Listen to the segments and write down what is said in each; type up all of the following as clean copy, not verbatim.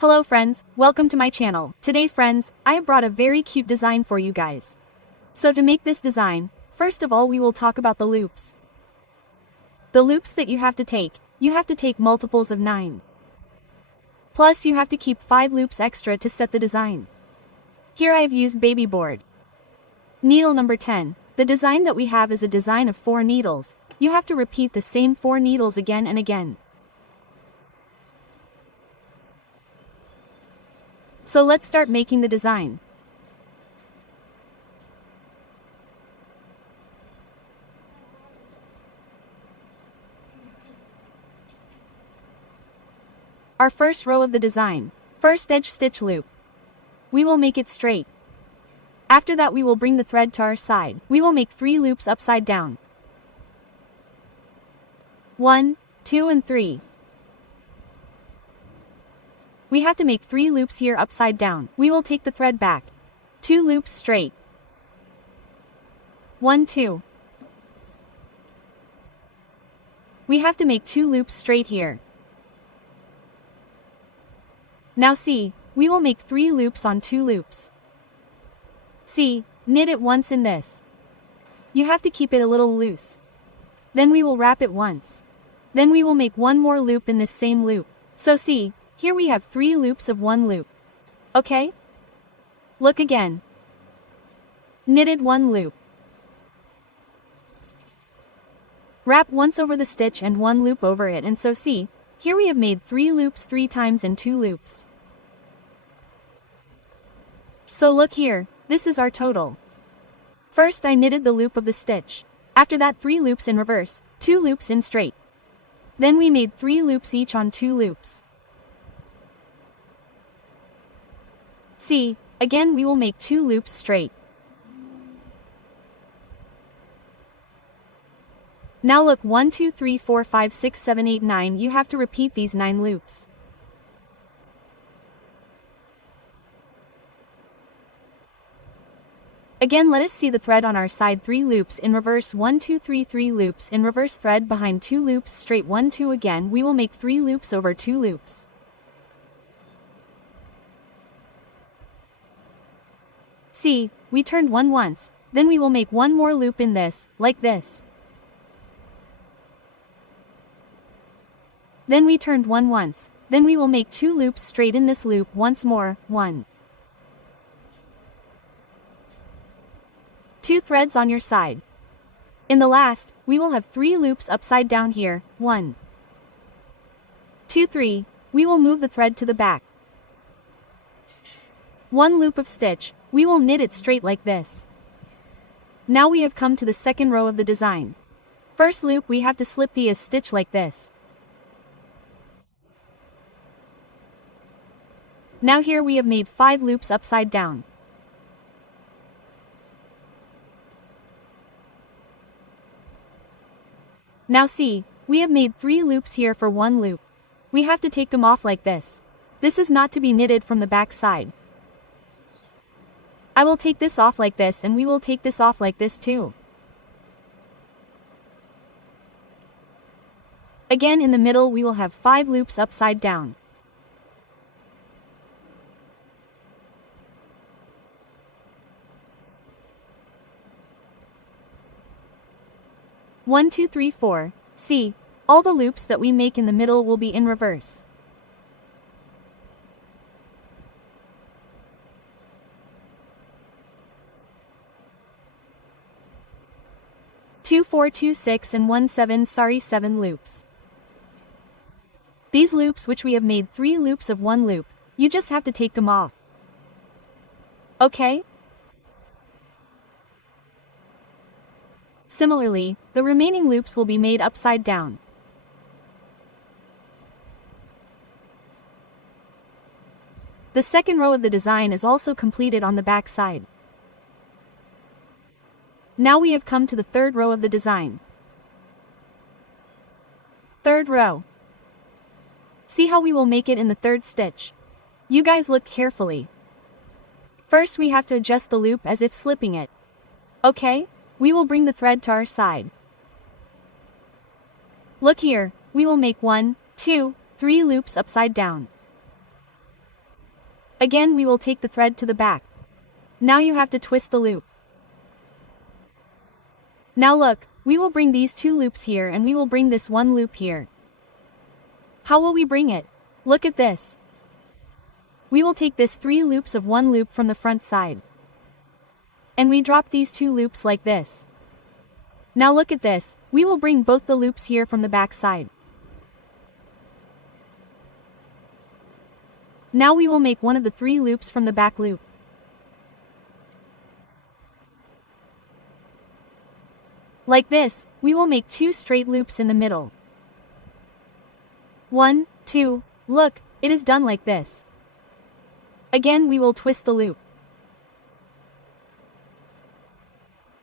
Hello friends, welcome to my channel. Today friends, I have brought a very cute design for you guys. So to make this design, first of all we will talk about the loops. The loops that you have to take multiples of 9. Plus you have to keep 5 loops extra to set the design. Here I have used baby board. Needle number 10. The design that we have is a design of 4 needles. You have to repeat the same 4 needles again and again. So let's start making the design. Our first row of the design. First edge stitch loop. We will make it straight. After that we will bring the thread to our side. We will make 3 loops upside down. 1, 2 and 3. We have to make 3 loops here upside down. We will take the thread back. 2 loops straight. 1, 2. We have to make 2 loops straight here. Now see, we will make 3 loops on 2 loops. See, knit it once in this. You have to keep it a little loose. Then we will wrap it once. Then we will make 1 more loop in this same loop. So see, here we have 3 loops of 1 loop. Okay? Look again. Knitted 1 loop. Wrap once over the stitch and 1 loop over it, and so see, here we have made 3 loops 3 times and 2 loops. So look here, this is our total. First I knitted the loop of the stitch. After that 3 loops in reverse, 2 loops in straight. Then we made 3 loops each on 2 loops. See, again we will make 2 loops straight. Now look 1, 2, 3, 4, 5, 6, 7, 8, 9. You have to repeat these 9 loops. Again let us see the thread on our side 3 loops in reverse 1, 2, 3, 3 loops in reverse thread behind 2 loops straight 1, 2 again we will make 3 loops over 2 loops. See, we turned 1 once, then we will make 1 more loop in this, like this. Then we turned 1 once, then we will make 2 loops straight in this loop once more, 1. 2 threads on your side. In the last, we will have 3 loops upside down here, 1. 2, 3, we will move the thread to the back. 1 loop of stitch, we will knit it straight like this. Now we have come to the second row of the design. First loop we have to slip the stitch like this. Now here we have made 5 loops upside down. Now see, we have made 3 loops here for 1 loop. We have to take them off like this. This is not to be knitted from the back side. I will take this off like this and we will take this off like this too. Again in the middle we will have 5 loops upside down. One, 2, 3, 4. See, all the loops that we make in the middle will be in reverse. Two, 4, 2, 6 and 1, 7. 7 loops. These loops which we have made 3 loops of 1 loop, you just have to take them off. Okay? Similarly, the remaining loops will be made upside down. The second row of the design is also completed on the back side. Now we have come to the third row of the design. Third row. See how we will make it in the third stitch. You guys look carefully. First we have to adjust the loop as if slipping it. Okay? We will bring the thread to our side. Look here, we will make 1, 2, 3 loops upside down. Again we will take the thread to the back. Now you have to twist the loop. Now look, we will bring these two loops here and we will bring this one loop here. How will we bring it? Look at this. We will take this 3 loops of 1 loop from the front side. And we drop these 2 loops like this. Now look at this, we will bring both the loops here from the back side. Now we will make one of the 3 loops from the back loop. Like this, we will make 2 straight loops in the middle. 1, 2, look, it is done like this. Again we will twist the loop.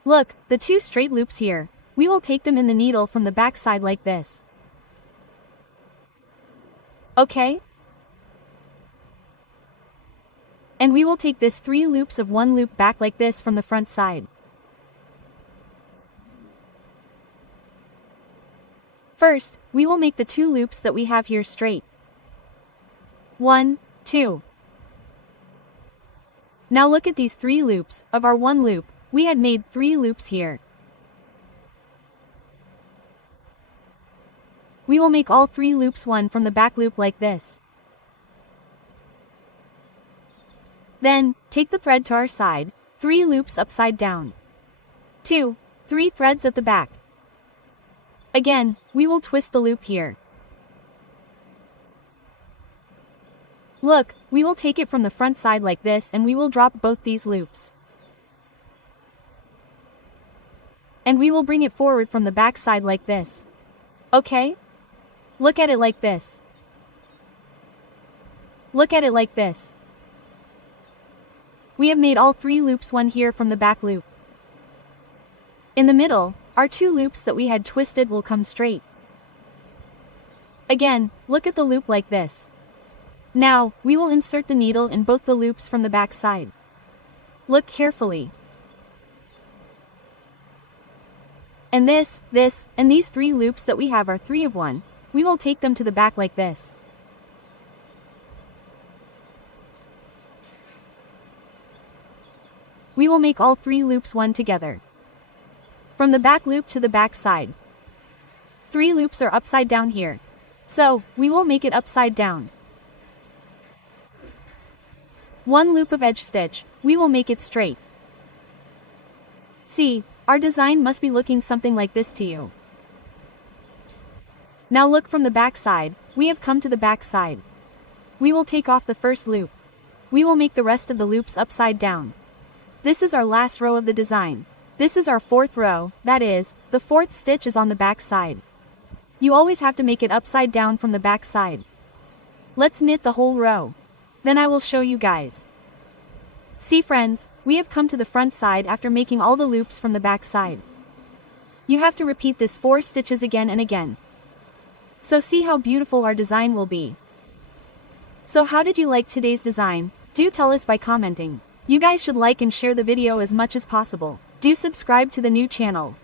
Look, the 2 straight loops here, we will take them in the needle from the back side like this. Okay? And we will take this 3 loops of 1 loop back like this from the front side. First, we will make the 2 loops that we have here straight. 1, 2. Now look at these 3 loops, of our 1 loop, we had made 3 loops here. We will make all 3 loops 1 from the back loop like this. Then, take the thread to our side, 3 loops upside down. 2, 3 threads at the back. Again, we will twist the loop here. Look, we will take it from the front side like this and we will drop both these loops. And we will bring it forward from the back side like this. Okay? Look at it like this. Look at it like this. We have made all 3 loops 1 here from the back loop. In the middle, our 2 loops that we had twisted will come straight. Again, look at the loop like this. Now, we will insert the needle in both the loops from the back side. Look carefully. And this, and these 3 loops that we have are 3 of 1. We will take them to the back like this. We will make all 3 loops 1 together. From the back loop to the back side. 3 loops are upside down here. So, we will make it upside down. 1 loop of edge stitch, we will make it straight. See, our design must be looking something like this to you. Now look from the back side, we have come to the back side. We will take off the first loop. We will make the rest of the loops upside down. This is our last row of the design. This is our 4th row, that is, the 4th stitch is on the back side. You always have to make it upside down from the back side. Let's knit the whole row. Then I will show you guys. See friends, we have come to the front side after making all the loops from the back side. You have to repeat this 4 stitches again and again. So see how beautiful our design will be. So how did you like today's design? Do tell us by commenting. You guys should like and share the video as much as possible. Do subscribe to the new channel.